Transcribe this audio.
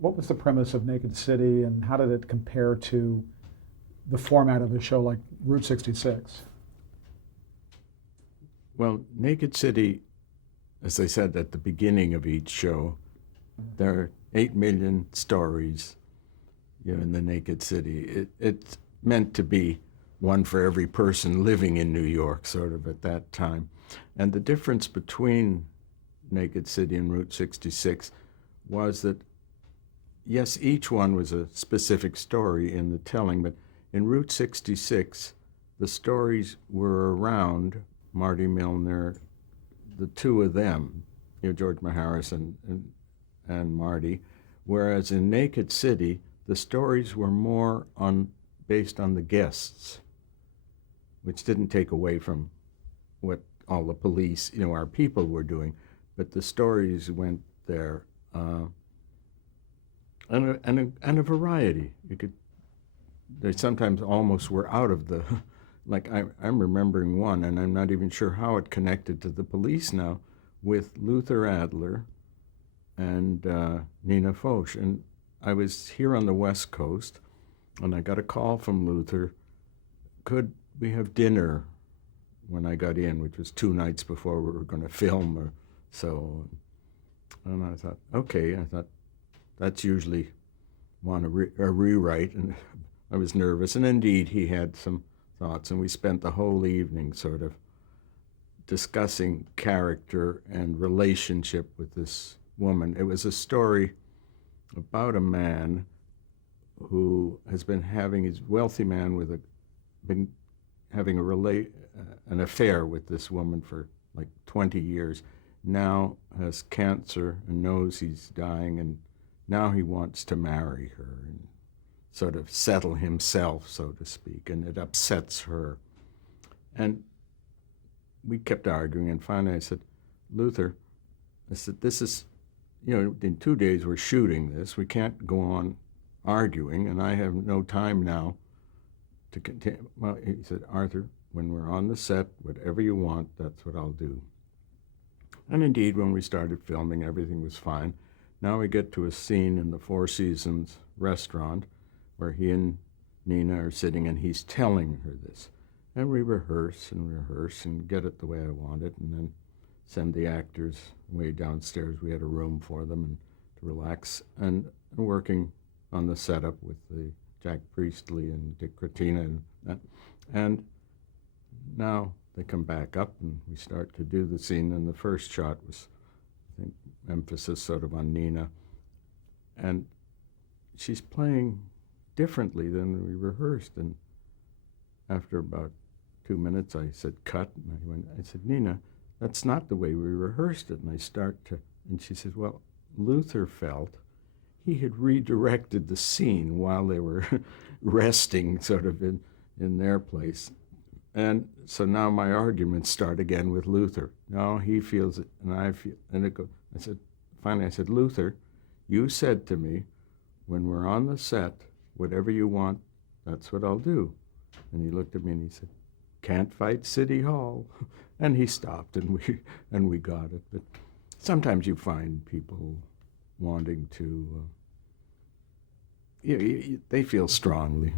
what was the premise of Naked City, and how did it compare to the format of a show like Route 66? Well, Naked City, as I said at the beginning of each show, there are 8 million stories, in the Naked City. It's meant to be one for every person living in New York, sort of at that time. And the difference between Naked City and Route 66 was that, yes, each one was a specific story in the telling, but in Route 66, the stories were around Marty Milner, the two of them, George Maharis and Marty, whereas in Naked City, the stories were more based on the guests, which didn't take away from what all the police, our people were doing, but the stories went there, and a variety. They sometimes almost were out of the, like I'm remembering one, and I'm not even sure how it connected to the police now, with Luther Adler and Nina Foch. And I was here on the West Coast, and I got a call from Luther. Could we have dinner when I got in, which was 2 nights before we were going to film or so. And I thought, okay, that's usually a rewrite, and I was nervous. And indeed, he had some thoughts, and we spent the whole evening sort of discussing character and relationship with this woman. It was a story about a man who has been having, he's a wealthy man been having an affair with this woman for like 20 years, now has cancer and knows he's dying, and now he wants to marry her and sort of settle himself, so to speak, and it upsets her. And we kept arguing, and finally I said, Luther, I said, this is, in 2 days we're shooting this. We can't go on arguing, and I have no time now to continue. Well, he said, Arthur, when we're on the set, whatever you want, that's what I'll do. And indeed, when we started filming, everything was fine. Now we get to a scene in the Four Seasons restaurant where he and Nina are sitting, and he's telling her this. And we rehearse and get it the way I want it, and then send the actors way downstairs. We had a room for them and to relax, and working on the setup with the Jack Priestley and Dick Crettina and that. And now they come back up, and we start to do the scene, and the first shot was, I think, emphasis sort of on Nina. And she's playing differently than we rehearsed, and after about 2 minutes, I said, cut, and I said, Nina, that's not the way we rehearsed it. And she says, well, Luther felt he had redirected the scene while they were resting sort of in their place. And so now my arguments start again with Luther. No, he feels it, and I feel, and it goes, finally I said, Luther, you said to me, when we're on the set, whatever you want, that's what I'll do. And he looked at me and he said, can't fight City Hall. And he stopped, and we got it. But sometimes you find people wanting to, they feel strongly.